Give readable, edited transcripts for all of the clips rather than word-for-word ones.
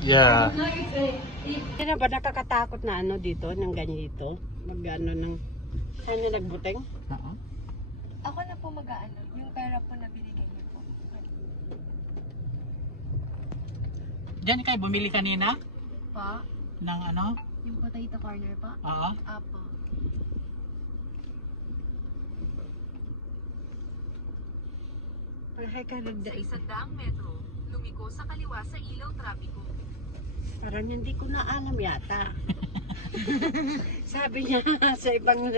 Yeah. Hindi na ba nakakatakot na ano dito, ng ganito? Mag-ano ng... Saan na nagbuteng? Oo. Ako na po mag-aano, yung pera po na binigay niyo po. Diyan kayo bumili kanina Pa? ng ano? Yung potato corner pa? Oo. Apo. Pahay ka Sa 100 metro, lumiko sa kaliwa sa ilaw trapiko. Parang hindi ko na alam yata. Sabi niya sa ibang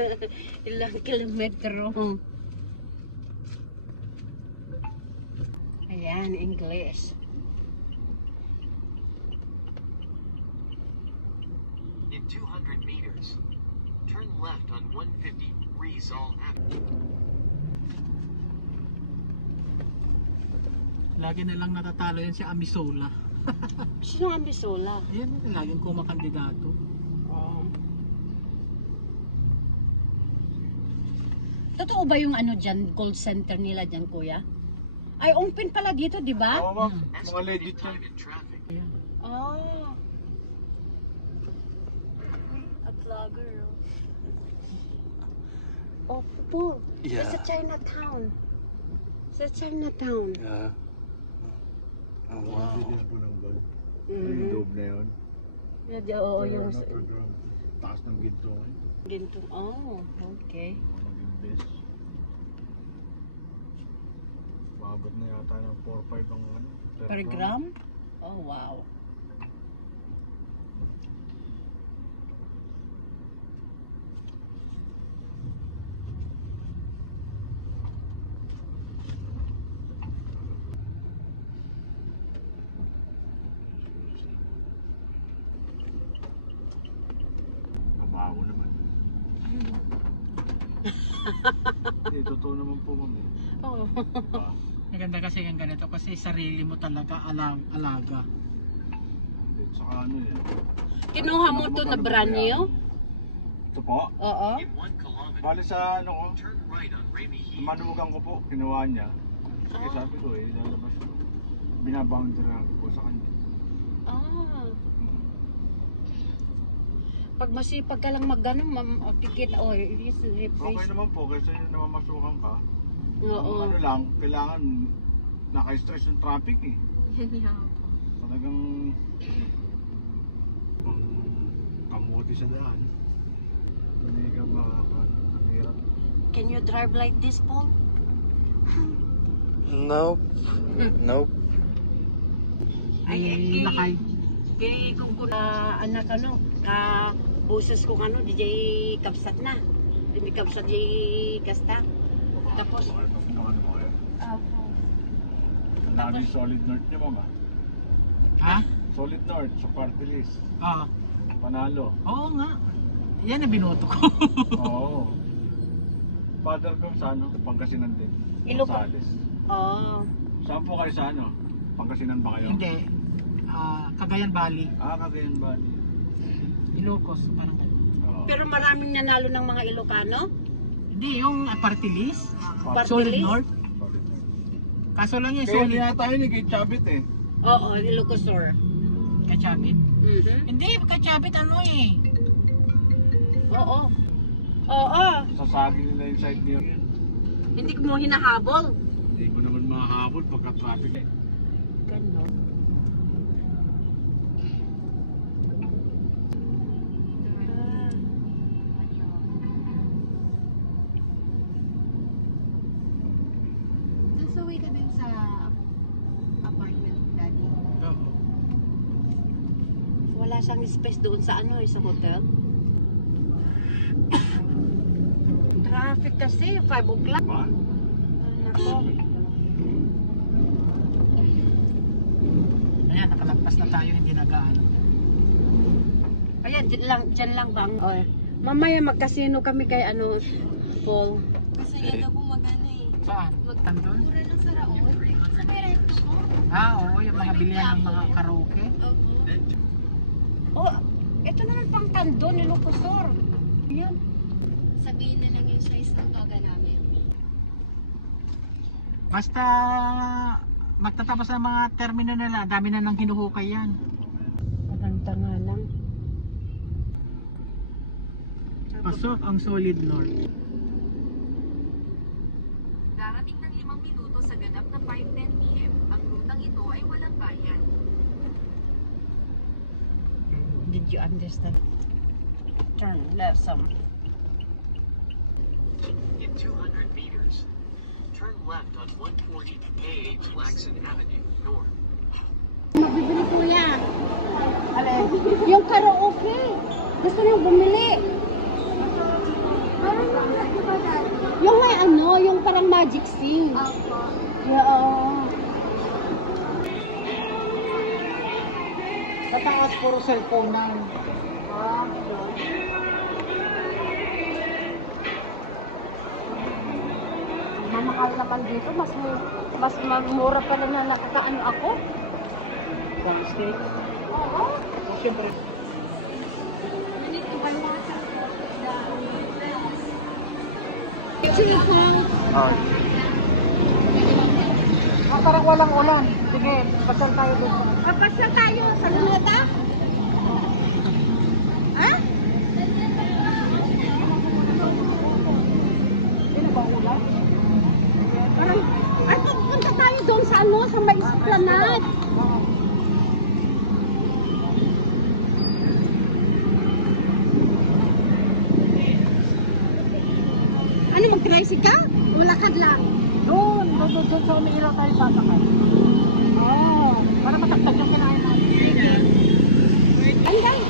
ilang kilometro. Ayan, English. In 200 meters, turn left on 150 Rizal Avenue. Lagi na lang natatalo yan si Amisola. Sino ang Bisola? Yan, laging kumakandidato. Oh. Totoo ba yung ano dyan, gold center nila dyan, kuya? Ay, umpin pala dito, di ba? Oo, ma'am. Mga legit Estimated yun. time in traffic. Oh. A vlogger. Oh, po. Yeah. It's a Chinatown. It's a Chinatown. Yeah. Oh, wow. Mhm. Yung na yun. Yeah, oo, yung Taas ng ginto ngayon. ginto. Oh, okay. Mag-invest. Mabot na yata ng 4-5 ang ano. Per gram? Oh, wow. Mabaho naman. Hindi, totoo naman po ma'am eh. Oh. Diba? Maganda kasi yung ganito kasi sarili mo talaga alaga. Saka ano eh. Kinuha mo to na brand new? Ito po. Oo. In 1 kilometer, Bali sa ano ko, turn right on Remy Heath. manugang ko po, kinuha niya. Sige, Ah. sabi ko eh, lalabas ko. Binaboundary lang ko sa kanya. Ah. Pag masipag ka lang mag-ano, pikit, oh, yes, Okay replace. naman po, kasi yung namamasukan ka. Oo. Ano lang, kailangan naka-stress yung traffic eh. Yan nga po. Talagang kamuti sa daan. Hindi ka makakahirap. Can you drive like this, Paul? Nope. Nope. Ay, lakay. Kay kung anak ano, buses kung ano, DJ kapsat na. Hindi kapsat di kasta. Tapos, Ano mo kayo? Apo. Ang dami solid north niya mama. Ha? Solid north sa party list. Oo. Panalo. Oo nga. Yan ang binoto ko. Oo. Father ko sa ano, Pangasinan din. Ilocos. Gonzales. oh, Saan po kayo sa ano? Pangasinan ba kayo? Hindi. Cagayan Valley. Cagayan Valley. Ilocos. Parang Oo. pero maraming nanalo ng mga Ilocano. hindi, yung party list. Party Solid list? North. Solid north. Kaso lang yung Kaya solid yata yun eh, kay Chabit eh. Oo, Ilocosur. Kachabit. Mhm. Hindi, Kachabit ano eh. Oo. Oo. Sasagin nila yung side niyo. Hindi mo hinahabol. Hindi ko naman makahabol pagka traffic eh. Ganon. Nasa way ka din sa apartment, Daddy. Oo. Wala siyang space doon sa ano, sa hotel. Traffic kasi, 5 o'clock. Ba? Nako. Ayan, nakalagpas na tayo, hindi nag-ano. Ayan, dyan lang bang. Oh. Mamaya magkasino kami kay ano, Paul. Kasi yan daw po mag-ano eh. Saan? Tandon? Mura lang sa Raon. Sa may rento ko. Oo, yung mga bilihan ng mga karaoke. Opo. Oh, ito naman pang Tandon, Ilocosur. Ayan. Sabihin na lang yung size ng toga namin. Basta magtatapos ng mga termino nila, dami na nang hinuhukay yan. Puta nga lang. Pasok ang Solid North. Darating ng 5 minuto sa ganap na 5:10 PM. Ang rutang ito ay walang bayad. Did you understand? Turn left some. In 200 meters, turn left on 140 AH Laxon Avenue North. Mabibili kuya. Yung karaoke. Gusto niyong bumili. Yung may ano, yung parang magic sing. Yeah. Sa taas, puro cellphone na. Mamahal naman dito, mas mura pa rin na nakakaano ako. Plastic. Oo. Siyempre. Chico. Ah, Parang walang ulan. Sige, pasal tayo doon. Papasya tayo sa Luneta? Ha? Sino ba ulan? Parang, ay, punta tayo doon sa ano, sa may esplanade. Ano, mag-tricycle? Wala ka lang. Doon sa umiilaw tayo sasakay. Oh. Para mataktak yung kinain natin. Anday.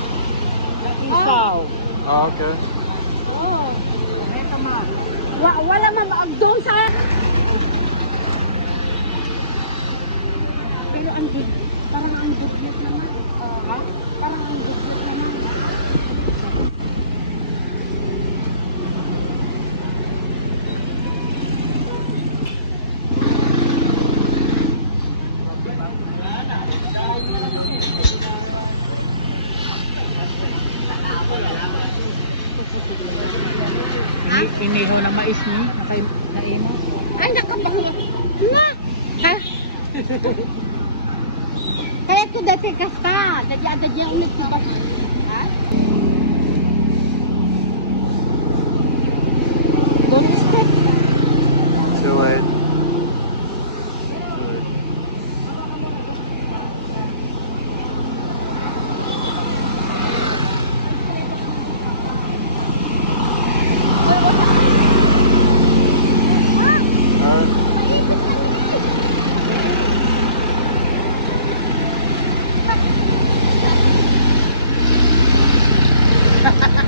Isaw. ah, okay. Oh. Eto ma. Wala man doon sa... Pero ang parang ang dugyot naman. Ha? Parang ang dugyot naman. Inihaw na mais ni. Naimos. Ay, nakabango. Na! Ha? Kaya ko dati kasta. Dadya ulit ko ba? Ha? Don't step. Do it. Ha?